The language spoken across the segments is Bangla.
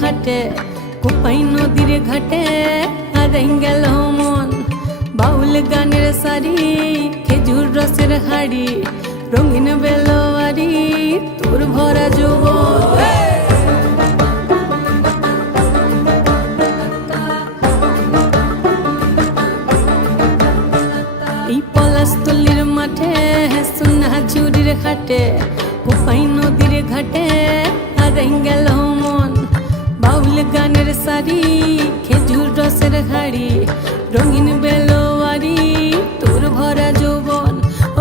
খাটে কোপাই নদীর ঘাটে আর গেল মন। বাউল গানের সারি, খেজুর রসের হাড়ি, রঙিন বেলোয়ারি, তোর ভরা যৌবন। এই পলাশতলির মাঠে সোনা ঝুরির ঘাটে কোপাই নদীর ঘাটে আর গেল সারি খেজুর রসের হাড়ি, রঙিন বেলোয়ারি, তোর ভরা যৌবন।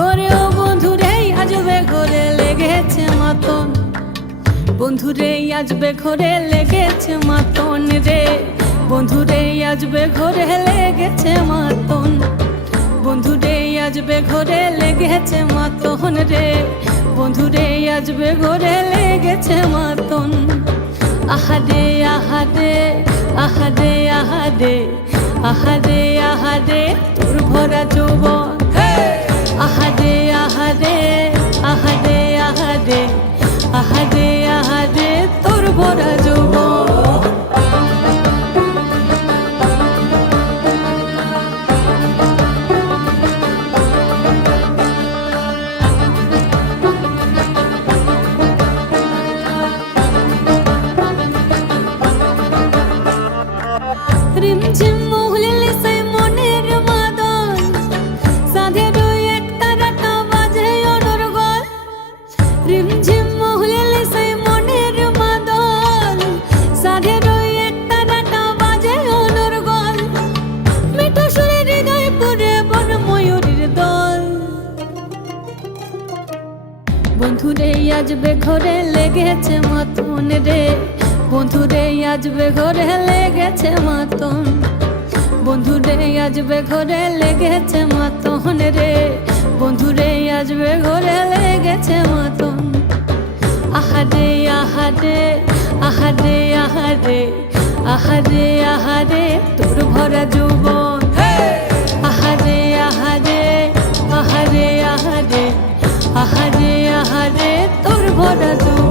ওরে ও বন্ধুরে আজবে ঘরে লেগেছে মাতন। বন্ধুরে আজবে ঘরে লেগেছে মাতন রে। বন্ধুরে আজবে ঘরে লেগেছে মাতন। বন্ধুরে আজবে ঘরে লেগেছে মাতন রে। বন্ধুরে আজবে ঘরে লেগেছে মাতন। আহারে আহাদে আহাদে আহাদে আহাদে আহাদে তোর ভরা যৌবন আহাদে আহাদে আহাদে আহাদে আহাদে আহাদে তোর ভরা যৌবন রিমঝিম মহুলিলে সে মনের মাদল সাধের ওই এক তারাটা বাজে অনর্গল রিমঝিম মহুলিলে সে মনের মাদল সাধের ওই এক তারাটা বাজে অনর্গল মিঠো সুরে হৃদয় পুরে বন ময়ূরীর দল। বন্ধুরে আজবে ঘরে লেগেছে মাতন রে। বন্ধুরে আজবে ঘরে লেগেছে মাতন বন্ধুরে আজবে ঘরে লেগেছে মাতন রে বন্ধুরে আজবে ঘরে লেগেছে মাতন আহারে আহারে আহারে আহারে আহারে আহারে তোর ভরা যৌবন আহারে আহারে আহারে আহারে আহারে আহারে তোর ভরা যৌবন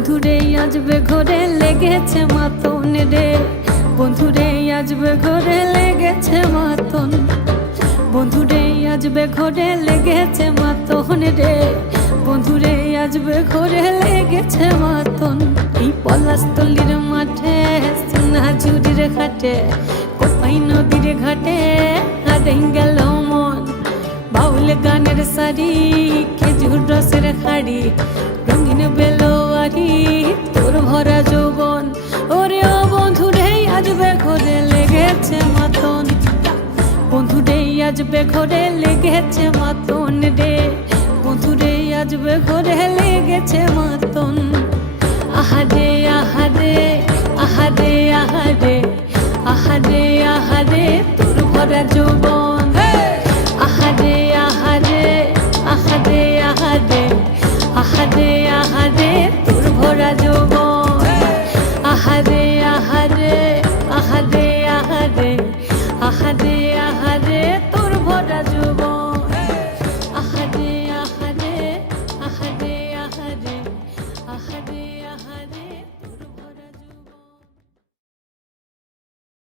বন্ধুরে আজবে ঘরে লেগেছে মাতন রে। বন্ধুরে আজবে ঘরে লেগেছে মাতন। বন্ধুরে আজবে ঘরে লেগেছে মাতন রে। বন্ধুরে আজবে ঘরে লেগেছে মাতন। এই পলাশতলির মাঠে, সোনা ঝুরির ঘাটে, কোপাই নদীর ঘাটে হারে গেল মন। বাউল গানের সারি, খেজুর রসের হাড়ি, রঙিন বেলোয়ারি তোর ভরা যৌবন ওরে ও বন্ধু বন্ধুরে আজবে ঘরে লেগেছে মাতন বন্ধু বন্ধুরে আজবে ঘরে লেগেছে মাতন রে বন্ধু বন্ধুরে আজবে ঘরে লেগেছে মাতন আহারে আহারে আহারে আহারে আহারে আহারে তোর ভরা যৌবন আহারে আহারে আহারে আহারে আহারে তোর ভরা যৌবন